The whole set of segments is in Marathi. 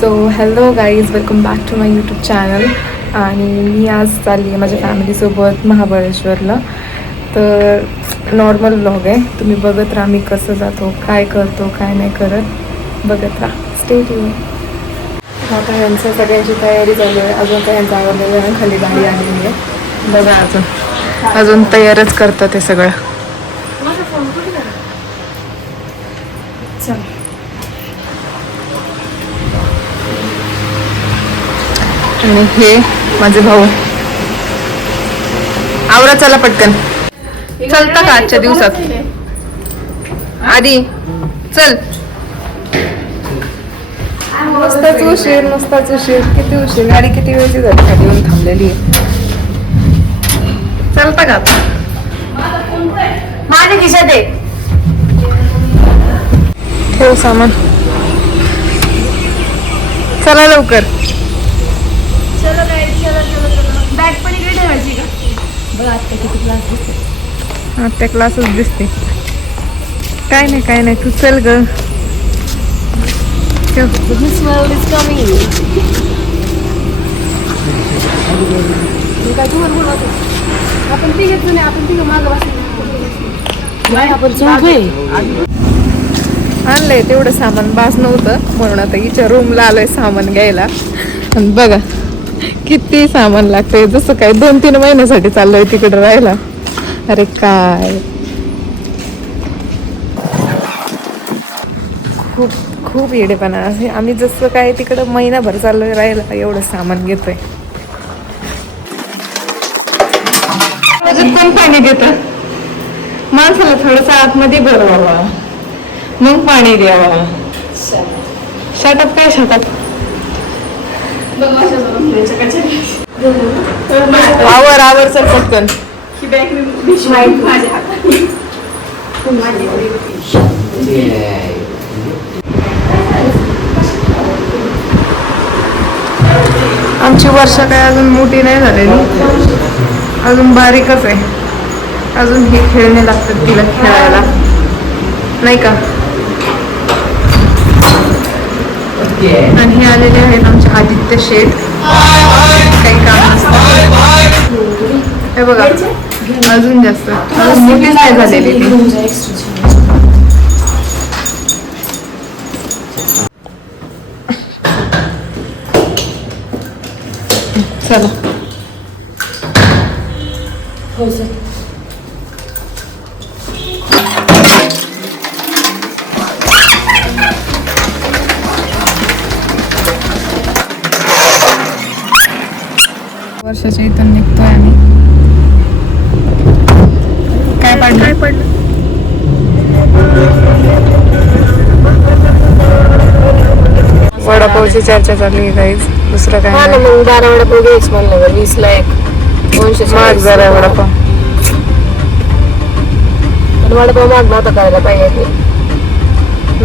So hello guys, welcome back to my YouTube channel. आणि मी आज चालली आहे माझ्या फॅमिलीसोबत महाबळेश्वरला. तर नॉर्मल व्लॉग आहे, तुम्ही बघत राहा मी कसं जातो, काय करतो, काय नाही करत, बघत राहा. Stay tune. आता यांचं सगळ्यांची तयारी चालू आहे. अजून काय यांचं आवडलेलं आहे, खाली गाडी आलेली आहे. बघा अजून तयारच करतात ते सगळं. चल आणि हे माझे भाऊ. आवरा चला पटकन. चलता का आजच्या दिवसात? आधी चल. नुसताच उशीर. किती उशीर, गाडी किती वेळची झाली खाली येऊन थांबलेली आहे. चलता का? माझ्या खिशात आहे. ठेव सामान. चला लवकर. बॅग पण इकडे ठेवायची का? बघ आत्ता किती क्लास दिसते. आता क्लासच दिसते. काय नाही तू चल ग. आपण ती घेतलं नाही, आपण ती मागं आणलंय तेवढं सामान बास नव्हतं, म्हणून आता हिच्या रूमला आलोय सामान घ्यायला. आणि बघा किती सामान लागतंय, जसं काय 2-3 महिन्यासाठी चाललोय तिकडे राहायला. अरे काय खूप येडेपणा आहे. आम्ही जसं काय तिकडं महिनाभर चाललोय राहायला, एवढं सामान घेतोय. कोण पाणी देतं माणसाला? थोडंसं आतमध्ये भरवावा, मग पाणी द्यावा. शटअप काय शटअप. आवर चल पटकन. आमची वर्षा काय अजून मोठी नाही झालेली, अजून बारीकच आहे. अजून हे खेळणे लागतात तिला खेळायला, नाही का? आणि हे आलेले आहेत आमचे आदित्य शेठ. काही काम नसतं. हे बघा अजून जास्त, अजून मोठीच नाही झालेली ती. चला. हो सर. वर्षाच्या इथून निघतोय आम्ही. काय पडलं? वडापावची चर्चा चालली आहे गाईज, दुसरं काय नाही. मग 12 वडापाव घ्यायच म्हणलं, 20 ला 1, 200 महाग जरा वडापाव. वडापाव माग नव्हता करायला पाहिजे.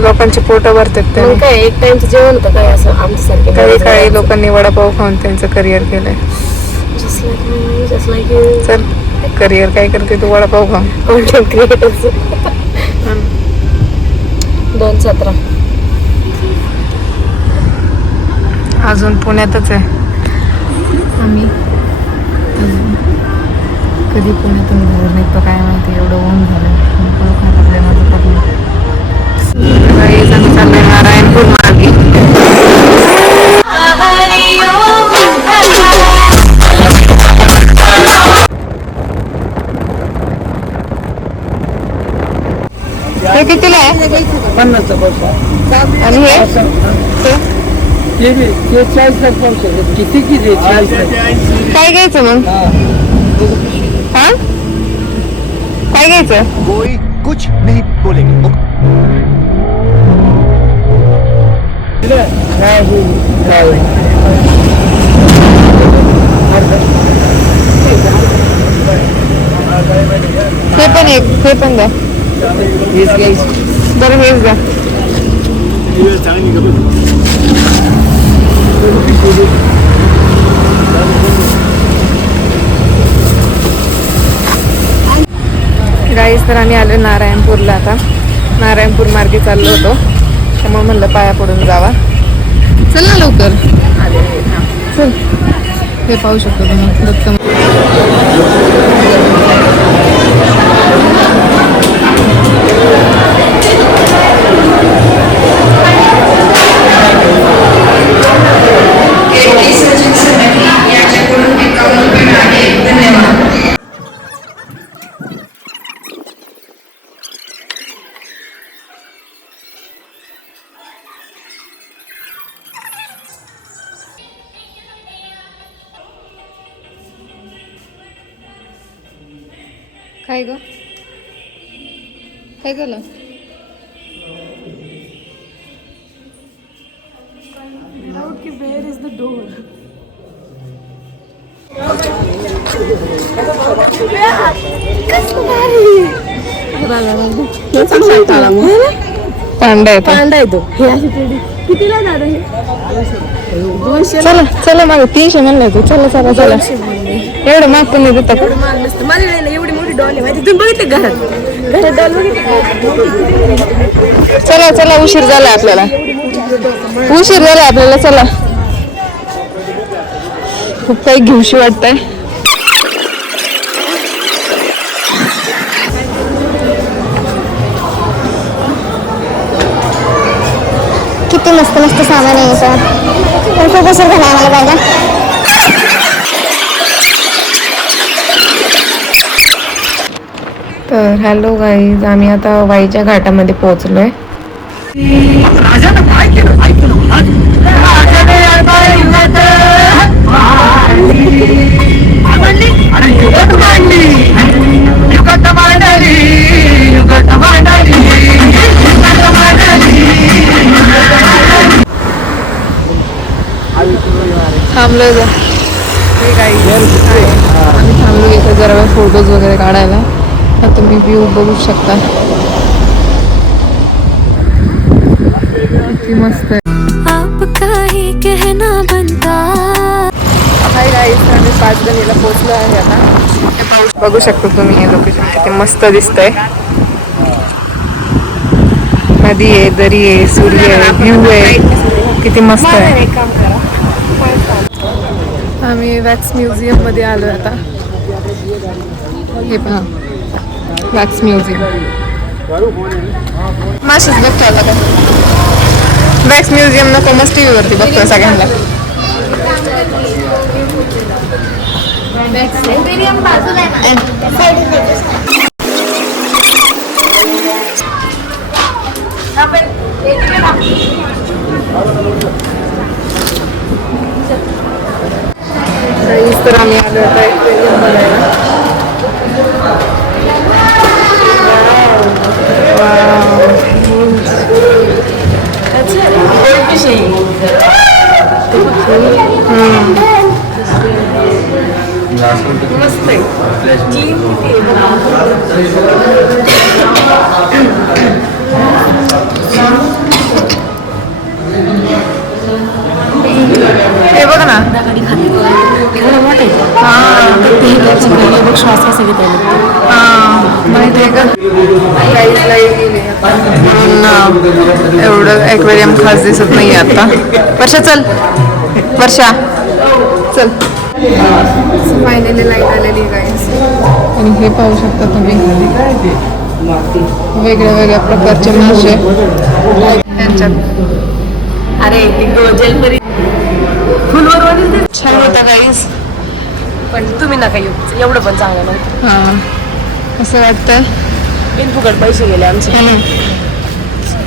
लोकांची पोटं भरतात मग काय एक टाइमचं जेवण होतं काय असं आमच्यासारखे. काही लोकांनी वडापाव खाऊन त्यांचं करिअर केलंय. चल करिअर काय करते तू? वडापाव खाऊन. कॉन्टेंट क्रिएटरचं. 217 अजून पुण्यातच आहे आम्ही. कधी पुण्यातून बाहेर निघतो काय माहिती, एवढं ऊन झालं. माझं पडलं. आम्ही चाललोय नारायणपूर मार्गे. हे कितीला आहे? 50चा पैसा. आणि हे ते 40 लाख पैसे किती 40 लाख. काय घ्यायचं मग? हा काय घ्यायचं? कोई कुछ नहीं बोलेंगे. हे पण द्या. बरं हेच द्या. गाईस तर आम्ही आलो नारायणपूरला. आता नारायणपूर मार्गे चाललो होतो, त्यामुळे म्हणलं पाया पडून जावा. चल ना लवकर. चल हे पाहू शकतो तुम्ही दत्त. काय ग काय झालं? Where is the door? Panda येतो. पांडा येतो. हे अशी टेडी कितीला दादा हे? 200. चला चला मागे 300 म्हणलं तू. चला चला चला. एवढं माग पण नाही देतात. एवढं महाग नसतं. माझ्याकडे ना एवढी मोठी डॉल आहे माहिती. तुम्ही बघितले घरात डॉल बघितले. चला चला उशीर झाला आपल्याला. उशीर झाला आपल्याला. चला खूप काही घेऊशी वाटतंय. किती मस्त मस्त सामान आहे सर. पण खूप उशीर झाला आम्हाला जायला. तर हॅलो गाईज, आम्ही आता वाईच्या घाटामध्ये पोहोचलोय. थांबलोय आम्ही थांबलो इथे जरा वेळ फोटोज वगैरे काढायला. आता तुम्ही व्ह्यू बघू शकता किती मस्त आहे. हाय गाईज, आम्ही 5 गणीला पोहोचलो आहे आता. बघू शकता तुम्ही हे लोकेशन किती मस्त दिसतंय. नदी आहे, दरी आहे, सूर्य आहे, व्ह्यू आहे, किती मस्त आहे. आम्ही वॅक्स म्युझियम मध्ये आलोय आता. हे पहा वॅक्स म्युझियम. माशीच बघतो आता का वॅक्स म्युझियम नको, मस्त टी व्हीवरती बघतोय सगळ्यांना. तर आम्ही आलो होतो एक्वेरियम बघायला. मस्त आहे. हे बघ ना. श्वास कसा घेता माहिती आहे का एवढं एक्वेरियम खास दिसत नाही आता. वर्षा चल, वर्षा चल. फायनली लाईट आलेली गाईस. आणि हे पाहू शकता तुम्ही वेगळ्या वेगळ्या प्रकारचे मासे यांच्यात. अरे जलपरी फुलवर छान होता गाईस. पण तुम्ही नका येऊ, एवढं पण चांगलं नव्हतं. हां असं वाटतं बिनफुकट पैसे गेले आमचे.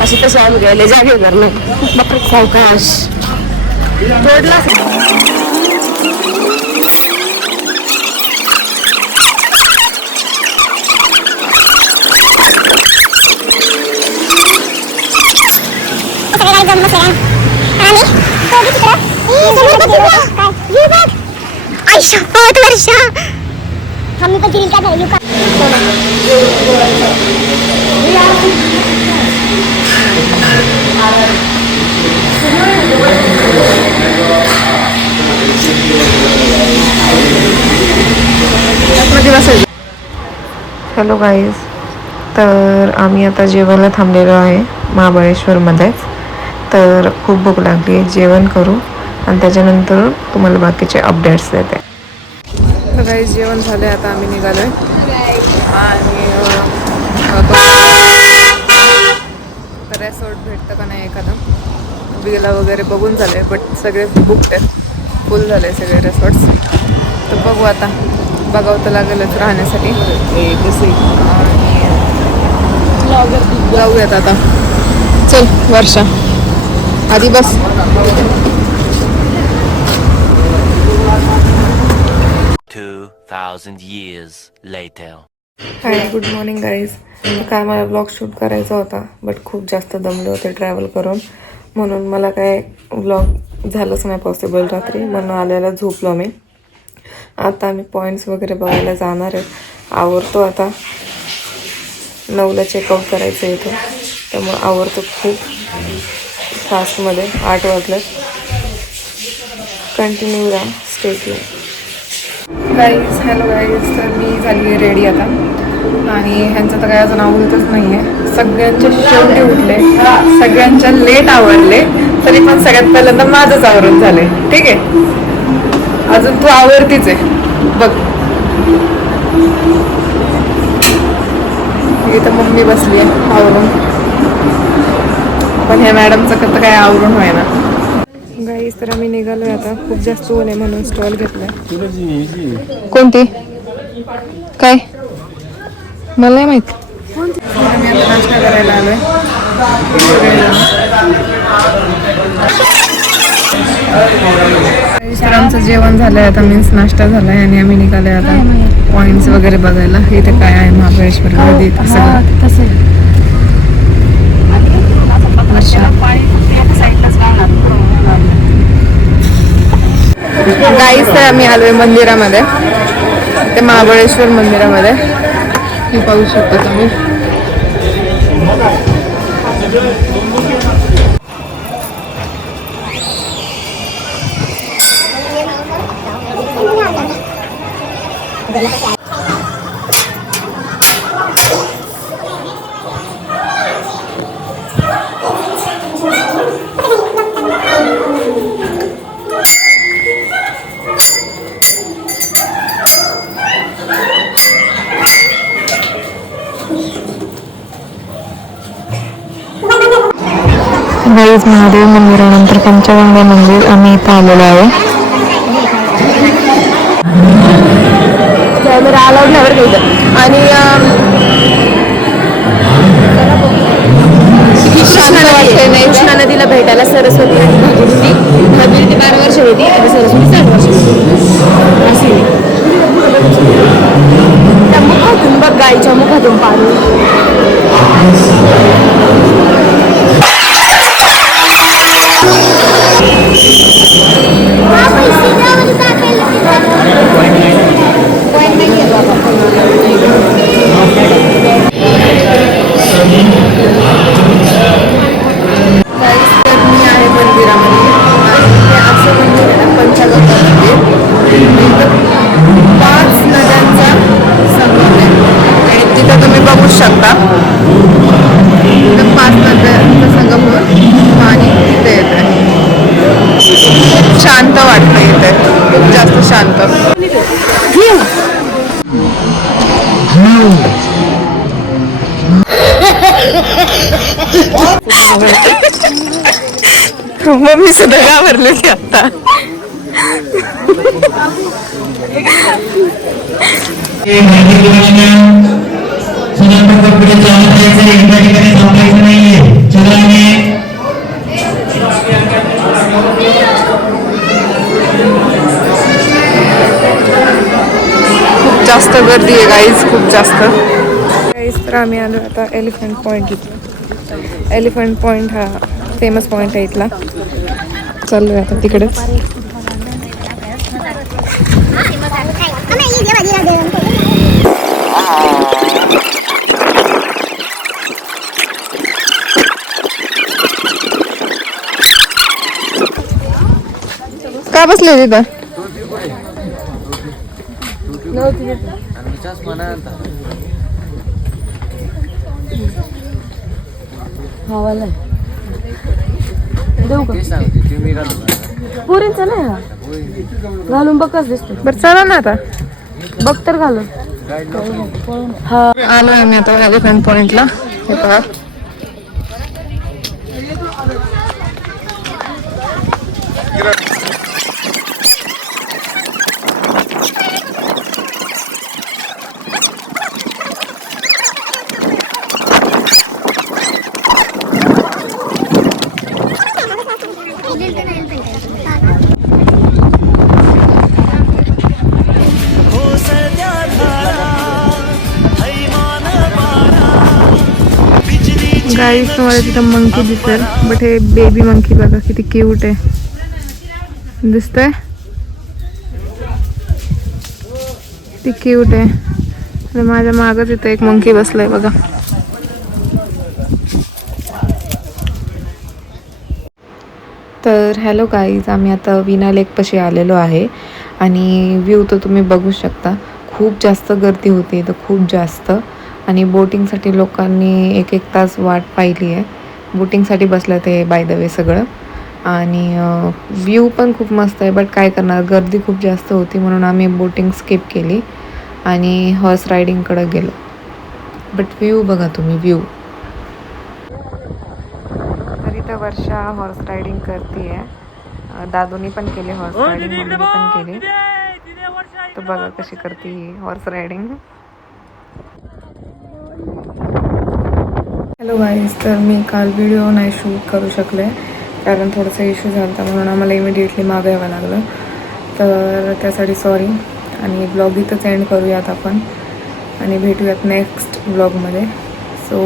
असे तसे आम्ही गेले जागे करणं. बापरे सावकाश तोडला. हमने तो गिरिल का वैल्यू का हॅलो गाईज, तर आम्ही आता जेवायला थांबलेलो आहे महाबळेश्वरमध्येच. तर खूप भूक लागली आहे, जेवण करू आणि त्याच्यानंतर तुम्हाला बाकीचे अपडेट्स देते. तर काही जेवण झाले, आता आम्ही निघालो आहे आणि रेसॉर्ट भेटतं का नाही एखादं बिला वगैरे बघून झाले, बट सगळे बुकड आहेत, फुल झाले सगळे रिसॉर्ट्स. तर बघू आता, बघावं तर लागेलच राहण्यासाठी. जाऊयात आता. चल वर्षा, आधी बस. 2000 years later. हाय, गुड मॉर्निंग गाईज. काय मला ब्लॉग शूट करायचा होता, बट खूप जास्त दमले होते ट्रॅव्हल करून, म्हणून मला काय ब्लॉग झालंच नाही पॉसिबल रात्री, म्हणून आल्याला झोपलो मी. आता आम्ही पॉईंट्स वगैरे बघायला जाणार आहे. आवरतो आता, 9ला चेकआउट करायचं इथं, त्यामुळे आवरतो खूप फास्टमध्ये. 8 वाजले. कंटिन्यू राहा, stay tune. Guys, hello guys. तर मी झाली आहे रेडी आता आणि ह्यांचं तर काय अजून आवडतच नाही आहे. सगळ्यांचे शेवटी उठले, सगळ्यांच्या लेट आवरले, तरी पण सगळ्यात पहिल्यांदा माझंच आवरण झाले. ठीक आहे, अजून तू आवडतीच आहे बघ. इथं मम्मी बसली आहे आवरून, पण ह्या मॅडमचं कसं काय आवरून व्हायना. गाईज, तर आम्ही निघालोय आता. खूप जास्त ऊन आहे म्हणून स्टॉल घेतलाय. कोणती काय मला नाही माहित. आम्ही आता नाश्ता करायला आलोय. तर आमचं जेवण झालंय आता, मीन्स नाश्ता झालाय आणि आम्ही निघालोय आता पॉइंट्स वगैरे बघायला. इथे काय आहे महाबळेश्वर मध्ये सगळं. गाईस, तर आम्ही आलोय मंदिरामध्ये, ते महाबळेश्वर मंदिरामध्ये. ही पाहू शकता तुम्ही. गाईज, महादेव मंदिरानंतर पंचगंगा मंदिर आम्ही इथं आलेलो आहे. कॅमेरा अलाउड नाही बरं का इथं. आणि कृष्णा नदीला भेटायला सरस्वती नदी ती 12 वर्ष होती, आता सरस्वती 7 वर्ष अशी. त्या मुखातून बघ, गाईच्या मुखातून पाणी. मी आहे मंदिरामध्ये आणि हे असं मंदिर आहे ना, पंचगंगा मंदिर. 5 नद्यांचा संगम आहे आणि तिथं तुम्ही बघू शकता. 5 नद्यांचा संगम होऊन पाणी इथे येत आहे. शांत वाटतं इथे, खूप जास्त शांत. मम्मी सुद्धा घाबरली की आता. खूप जास्त गर्दी आहे गाईज, खूप जास्त. गाईज, तर आम्ही आलो आता एलिफंट पॉईंट. इथं एलिफंट पॉईंट हा फेमस पॉईंट आहे इथला. चाललोय आता तिकडेच. का बसले तिथं? देऊ का पुरींचा नाही हा घालून बघ कसं दिसतो बरं चला ना आता. बघ तर घालून हा आलो आम्ही आता एलिफंट पॉइंटला. हे पहा गाईस तुम्हाला तिथं मंकी दिसेल बट हे बेबी मंकी बघा किती क्यूट आहे दिसतंय किती क्यूट आहे. आणि माझ्या मागच इथं एक मंकी बसलाय बघा. तर हॅलो गाईज, आम्ही आता विना लेकपाशी आलेलो आहे आणि व्ह्यू तर तुम्ही बघू शकता. खूप जास्त गर्दी होती इथं, खूप जास्त. आणि बोटिंगसाठी लोकांनी 1-1 तास वाट पाहिली आहे. बोटिंगसाठी बसलं ते बाय द वे सगळं. आणि व्ह्यू पण खूप मस्त आहे बट काय करणार, गर्दी खूप जास्त होती म्हणून आम्ही बोटिंग स्किप केली आणि हॉर्स रायडिंगकडं गेलो. बट व्ह्यू बघा तुम्ही, व्ह्यू. तर इथं वर्षा हॉर्स रायडिंग करते आहे. दादूनी पण केले हॉर्स रायडिंग, मम्मीने पण केली. तर बघा कशी करते हॉर्स रायडिंग. हॅलो गाईज, तर मी काल व्हिडिओ नाही शूट करू शकले कारण थोडासा इश्यू झाला होता म्हणून आम्हाला इमिडिएटली मागं यावं लागलं. तर त्यासाठी सॉरी. आणि ब्लॉग इथंच एंड करूयात आपण आणि भेटूयात नेक्स्ट ब्लॉगमध्ये. So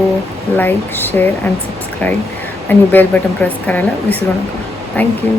like, share and subscribe आणि बेल बटन प्रेस करायला विसरू नका. थँक्यू.